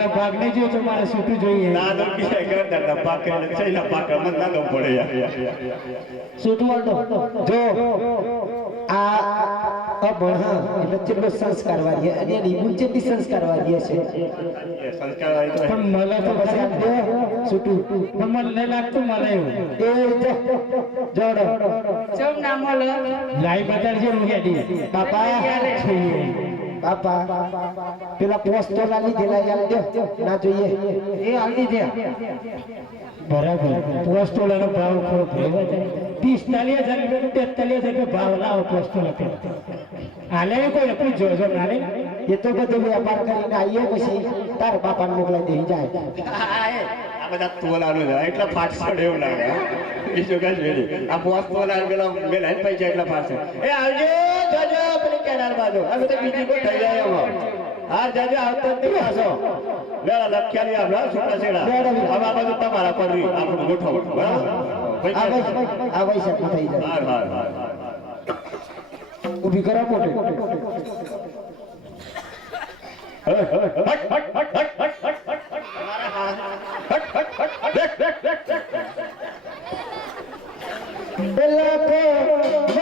ભાગને જો તમારે છૂટું જોઈએ ના તો કે કરતા પાકે ચઈલા પાકે મત ના ગમ પડે યાર છૂટું જો આ અભણ એટલે કેટલો સંસ્કાર વાળી અને એની ઊંચેથી સંસ્કાર વાળી છે સંસ્કાર વાળી તો પણ મને તો પછી આ દે છૂટું પણ મને લાગતું મને એવું એ જોડો ચમ ના મળે લાઈ બતાડજો મુકેડી બાપા બાપા પેલા પોસ્ટર આલી દેલા યાર દે ના જોઈએ એ આલી દે બરાબર પોસ્ટોલાનો ભાવ ખૂબ 45,000 43,000 ભાવ લાવો પોસ્ટોલ હાલે કોઈ આપણી જોજો નાને એ તો બધું વેપાર કરીને આવીએ પછી તાર બાપાને મોકલાઈ દઈ જાય આ બધા તોલાનું છે એટલા ફાટફાટ એવું લાગે બીજું કઈ નહીં આ પોસ્ટ તોલા પેલા મેલાઈ પૈસા એટલા ફાટશે એ આવજો જાજો પેલી કેનાલ બાજુ હવે તો બીજી કોઈ થઈ જાય એમાં હા જાજો આવતો જ નહીં પાછો લેલા લખ્યાલી આપડા છોટા છેડા હવે આ બાજુ તમારા પર આપણું ગોઠવો બરાબર આ વૈસા થઈ જાય હા હા હા ઊભી કરો પોતે પેલા કો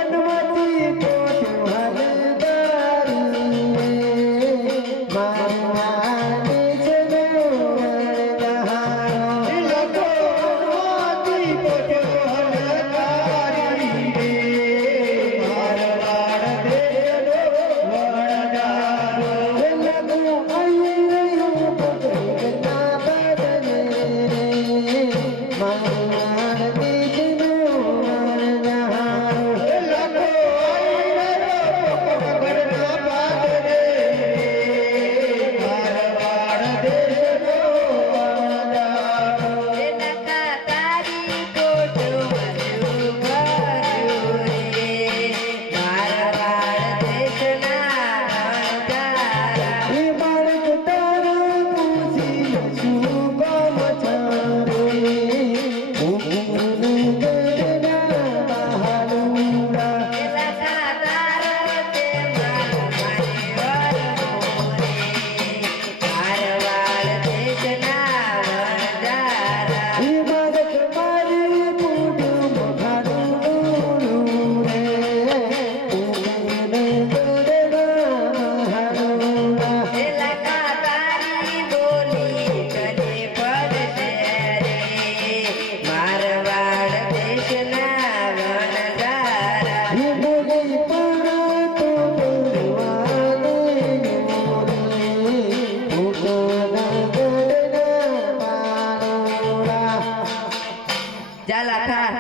વનમતી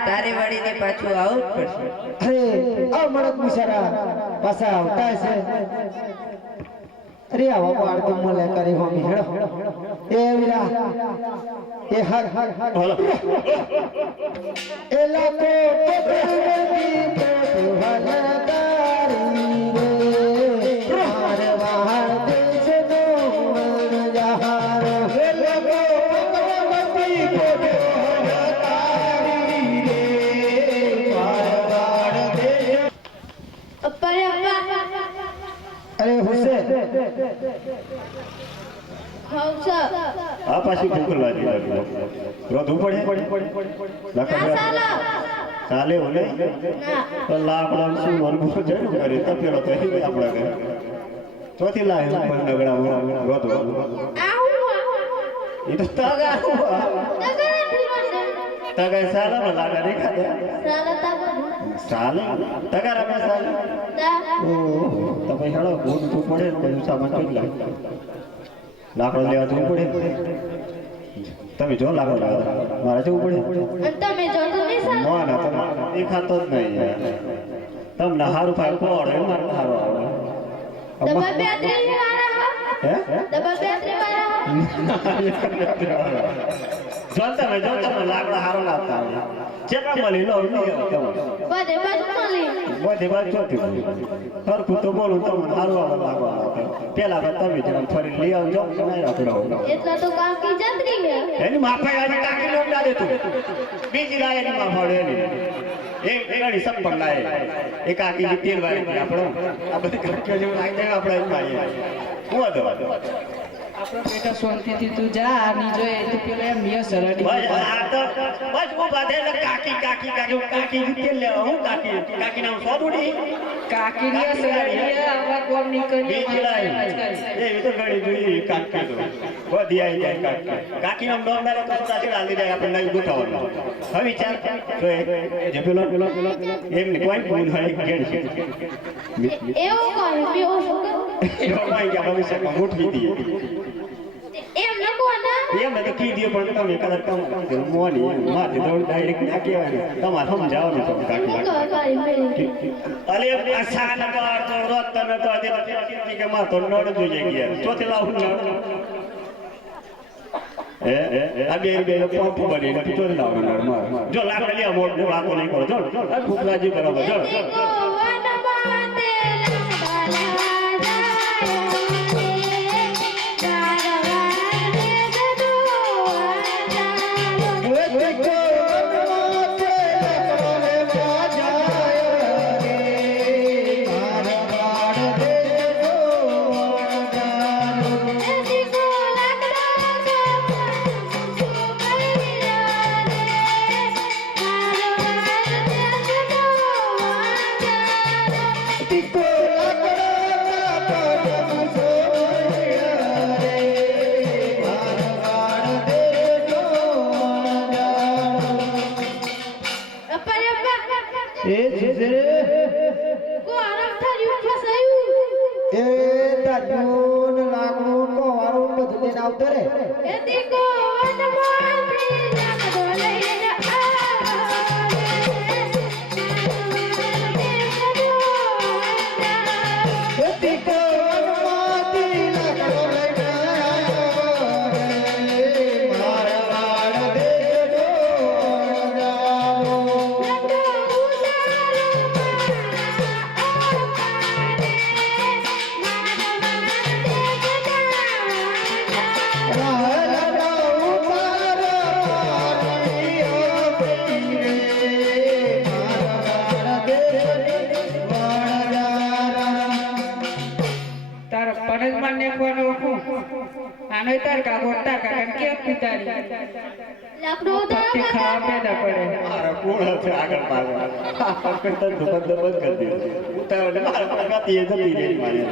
તારે વળીને પાછું આવું જ પડશે અરે આ મળક બિચારા પાછા આવતા છે અરે આવા બાળ તો મળે કરે હોમી હેડો એ વિરા એ હર હર હર એ લાખો પતંગી હલકારી રે મારે વાહર દેશનો જહાર એ લાખો પતંગી અરે હુસેન આ પાછી ભૂખ લાગી રોધવું પડે ચાલે ઓલે તો લાકડા શું વરગું જરૂર કરે તો પેલો તો આપણા ઘરે ચોથી લાવે પણ નગડા રોધવા એ તો તગા તગા સાલા લાગા દેખાતે સાલે તગા રમે સાલે તો ભાઈ હેડો ગોઠવું પડે ને બધું સામાન કેટલા લાકડો લેવા જવું પડે તમે જો લાકડો લેવા મારે જવું પડે તમે જો તો ના ના તમે દેખાતો જ નહીં યાર તમને હારું ફાય કોડ એ મારે હારું આવે ડબલ બેટરી વાળા હે ડબલ બેટરી વાળા જો તમે લાકડા હારો લાગતા ચેપા મળી લો બધે બાજુ મળી બધી વાત જોતી હરખું તો બોલું તમને હારું આવે લાગવા પેલા તમે જરા ફરી લઈ આવજો નહીં આપડો એટલા તો કાકી જતરી હે એની માફે આજે કાકી નો ના દેતું બીજી લાય એની માફાડે એની એક ગાડી સંપર્ક લાય એક કાકી તેલ વાળી આપણો આ બધી ખર્ચો જેવું લાગી જાય આપણે ખાઈએ હું હતો આપણો બેટા શાંતિથી તું જા આની જોઈએ તું પેલો એમ મિયા સરડી બસ આ તો બસ હું બાધે એટલે કાકી કાકી કાકી હું કાકી તેલ લેવા હું કાકી નામ સોદુડી કાકી મિયા સરડી આવા કોમ નીકળીએ એ તો ઘણી જોઈ કાકી તો વધી આવી જાય કાકી નામ નામ ડાલે તો સાચી ડાલી જાય આપણે નહીં ગોઠવવાનું હવે વિચાર તો જે પેલો એમને કોઈ ભૂલ હોય ઘેર છે એવું કહ્યું બેહોશ કર. એવો કોઈ કે ભવિષ્યમાં ગોઠવી દઈએ એમ ન કહો ને. એમ તો કીધી પણ તમે કદાચ તમે મોની માથે દોડ ડાયરેક્ટ ના કહેવાય તમારે સમજાવવાનું તો કાકી હું કહું કરી મેળી. અલે આસાન કર તો રતન તો દે કે માં તો નોડ જોઈએ ગયા ચોથી લાવું એ આ બે પંપ બની નથી ચોથી લાવું નોડ માર જો લાકડા લે મોડ વાતો નહીં કરો જો આ ફૂકલાજી બરાબર જો દીકો વન બાતે એ જીજે કો આરામ થયું ફસાયું. એ તાજુન લાકડું કો વાળું બધું લઈને આવતો રે એ દીકો વન બાતે લાકડો લઈને ખેતી કોણમાંથી લાકડો લઈને આવ્યો રે મારા વાડ દેજો જાનો તારા પનજમાં નેખવાનો હું આનો તાર કાકા કેમ પિતારી લાકડો પત્તી ખાવા પેદા પડે મારા કોણ છે આગળ પાછળ તો બંધ કરી દીધું ઉતાવળ મારા પગાતી એ જતી રહી મારી